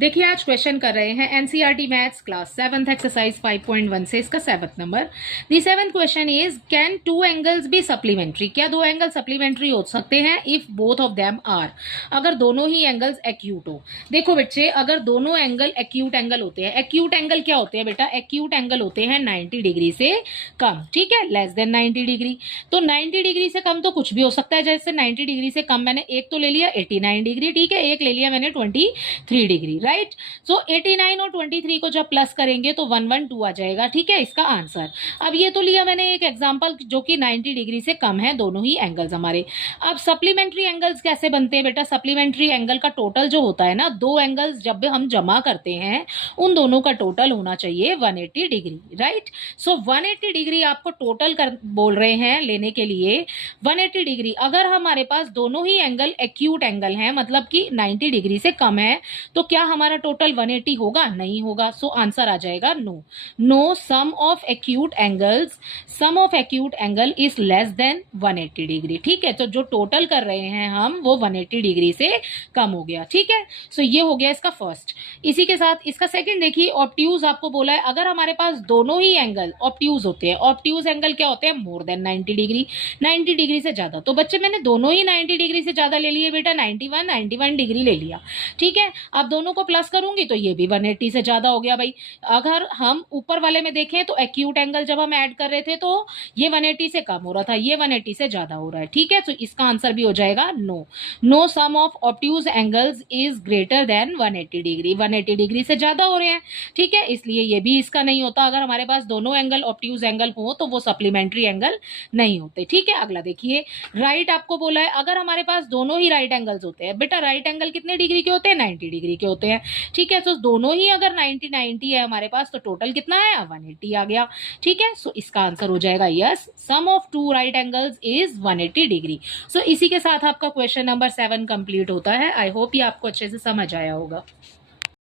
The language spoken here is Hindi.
देखिए आज क्वेश्चन कर रहे हैं NCERT maths class 7th exercise 5.1 से इसका 7th number. The 7th question is can two angles be supplementary, क्या दो एंगल सप्लीमेंट्री हो सकते हैं if both of them are, अगर दोनों ही एंगल्स एक्यूट हो। देखो बच्चे, अगर दोनों एंगल एक्यूट एंगल होते हैं, एक्यूट एंगल क्या होते हैं बेटा, एक्यूट एंगल होते हैं 90 डिग्री से कम, ठीक है, लेस देन 90 डिग्री। तो 90 डिग्री से कम तो कुछ भी हो सकता है, जैसे 90 डिग्री से कम मैंने एक तो ले लिया 89 डिग्री, ठीक है, एक ले लिया मैंने 23 डिग्री, राइट। सो 89 और 23 को जब प्लस करेंगे तो 112 आ जाएगा, ठीक है, इसका आंसर। अब ये तो लिया मैंने एक एग्जांपल जो कि 90 डिग्री से कम है दोनों ही एंगल्स हमारे। अब सप्लीमेंट्री एंगल्स कैसे बनते हैं बेटा, सप्लीमेंट्री एंगल का टोटल जो होता है ना, दो एंगल्स जब हम जमा करते हैं उन दोनों का टोटल होना चाहिए 180 डिग्री, राइट। सो 180 डिग्री आपको टोटल कर बोल रहे हैं लेने के लिए। 180 डिग्री अगर हमारे पास दोनों ही एंगल एक्यूट एंगल हैं, मतलब कि 90 डिग्री से कम है, तो क्या हमारा टोटल 180 होगा? नहीं होगा। सो आंसर आ जाएगा no. No sum of acute angles, sum of acute angle is less than 180 degree, ठीक है। तो जो टोटल कर रहे हैं हम वो 180 डिग्री से कम हो गया, ठीक है। सो ये हो गया इसका फर्स्ट। इसी के साथ इसका सेकंड देखिए, ऑब्ट्यूज आपको बोला है, अगर हमारे पास दोनों ही एंगल ऑब्ट्यूज होते हैं, ऑब्ट्यूज एंगल क्या होते हैं, मोर देन 90 डिग्री, 90 डिग्री से ज्यादा। तो बच्चे मैंने दोनों ही 90 डिग्री से ज्यादा ले लिए बेटा, 91 डिग्री ले लिया, ठीक है। अब दोनों को प्लस करूंगी तो ये भी 180 से ज्यादा हो गया भाई। अगर हम ऊपर वाले में देखें तो एक्यूट एंगल जब हम ऐड कर रहे थे तो ये 180 से कम हो रहा था, ये 180 से ज्यादा हो रहा है, ठीक है। तो इसका आंसर भी हो जाएगा no. No sum of obtuse angles is greater than 180 degree, 180 degree से ज्यादा हो रहे हैं, ठीक है, इसलिए ये भी इसका नहीं होता। अगर हमारे पास दोनों एंगल ऑब्ट्यूज एंगल हो तो वो सप्लीमेंट्री एंगल नहीं होते, ठीक है। अगला देखिए, राइट आपको बोला है, अगर हमारे पास दोनों ही राइट एंगल्स होते हैं बेटा, राइट एंगल कितने डिग्री के होते हैं, 90 डिग्री के होते हैं, ठीक है। तो दोनों ही अगर 90 है हमारे पास तो टोटल कितना है, 180 आ गया, ठीक है। सो इसका आंसर हो जाएगा yes, sum of two right angles is 180 डिग्री। सो इसी के साथ आपका क्वेश्चन नंबर 7 कंप्लीट होता है। आई होप ये आपको अच्छे से समझ आया होगा।